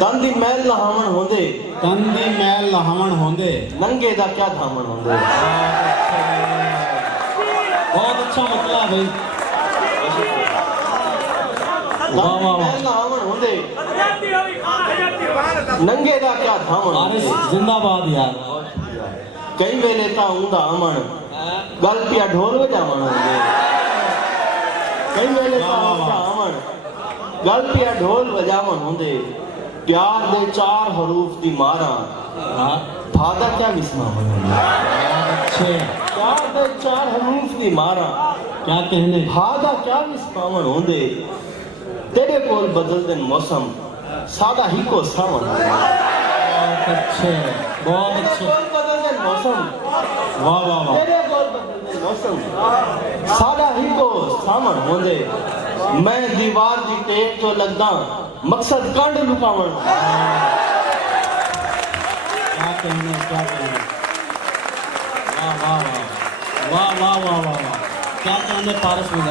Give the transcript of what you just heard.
कंदी मैल लहावण होंदे कंदी मैल लहावण होंदे नंगे दा क्या धामण होंदे। बहुत अच्छा मतलब है भाई। वाह वाह वाह। मैल लहावण होंदे नंगे दा क्या धामण अरे होंदे। जिंदाबाद यार। कई वेले ता ऊंदा अमन गल पिया ढोल वजावण होंदे। कई वेले ता ऊंदा अमन गल पिया ढोल वजावण होंदे। प्यार दे चार हरूफ दी मारा फादा क्या विस्मा होंदे। अच्छे प्यार दे चार हरूफ दी मारा क्या कहने। फादा क्या विस्मावण होंदे। तेरे कोल बदलदे मौसम सादा ही को सावण होंदे। बहुत अच्छे बहुत तेरे अच्छे। कोल बदलदे मौसम वाह वाह वाह। तेरे कोल बदलदे मौसम सादा ही को सावण होंदे। मैं दीवार दी टेक तो लगदा मकसद कंड लुकावण। क्या कहने क्या कहने। वाह वाह वाह वाह वाह वाह वाह वाह। क्या कहने पारस में